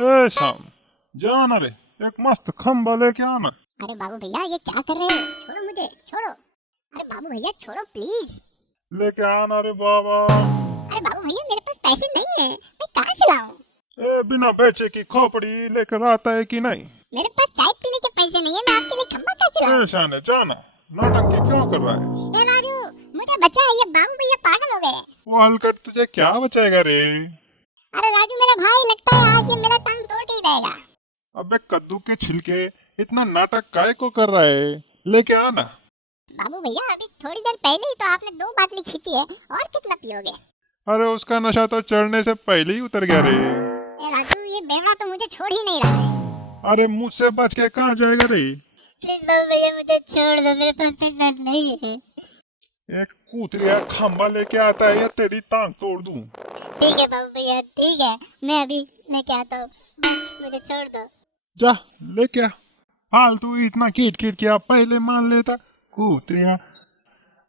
ए शाम, जाना रे, एक मस्त खंबा लेके आना। अरे बाबू भैया ये क्या कर रहे हो? छोड़ो मुझे, छोड़ो। अरे बाबू भैया छोड़ो प्लीज। लेके आना रे बाबा। अरे बाबू भैया मेरे पास पैसे नहीं है, मैं कहाँ से लाऊं? ए बिना बेचे की खोपड़ी लेकर आता है कि नहीं? मेरे पास चाय पीने के पैसे नहीं है, मैं आपके लिए खंबा कैसे लाऊं? ए शाने जाना, नौटंकी क्यों कर रहा है? ए राजू मुझे बचा, ये बाबू भैया पागल हो गए। वो हलकट तुझे क्या बचाएगा रे? अरे राजू मेरा भाई, लगता है आज ये मेरा टांग तोड़ के ही रहेगा। अबे कद्दू के छिलके, इतना नाटक काय को कर रहा है? लेके आना। बाबू भैया अभी थोड़ी देर पहले ही तो आपने 2 बाटली खींची है, और कितना पियोगे? अरे उसका नशा तो चढ़ने से पहले ही उतर गया रे। ए राजू ये बेवड़ा तो मुझे छोड़ ही नहीं रहा है। अरे मुझसे बच के कहाँ जाएगा रे? प्लीज बाबू भैया मुझे छोड़ दो, मेरे पास पैसा नहीं है। एक कूतरिया खंबा लेके आता है या तेरी टांग तोड़ दूं? ठीक है बाबू भैया ठीक है, मैं अभी लेके आता हूँ, बस मुझे छोड़ दो। जा लेके आ। फालतू इतना कीट कीट किया, पहले मान लेता। कूतरिया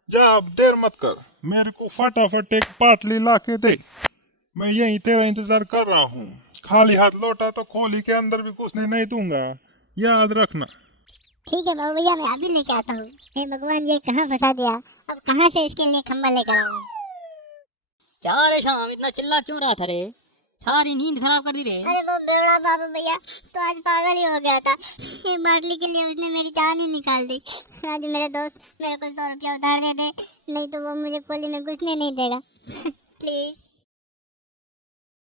जा, अब देर मत कर, मेरे को फटाफट एक पाटली ला के दे। मैं यहीं तेरा इंतजार कर रहा हूँ। खाली हाथ लौटा तो खोली के अंदर भी घुसने नहीं दूंगा, याद रखना। ठीक है बाबू भैया मैं अभी लेके आता हूँ। हे भगवान ये कहाँ फंसा दिया, अब कहाँ से इसके लिए खंबा लेकर आऊँ? क्या रे शाम, इतना चिल्ला क्यों रहा था रे? सारी नींद खराब कर दी रे। अरे वो बेवड़ा बाबू भैया तो आज पागल ही हो गया था, एक बाटली के लिए उसने मेरी जान ही निकाल दी। आज मेरे दोस्त मेरे को 100 रुपया उधार दे दे, नहीं तो वो मुझे कोली में घुसने नहीं देगा। प्लीज।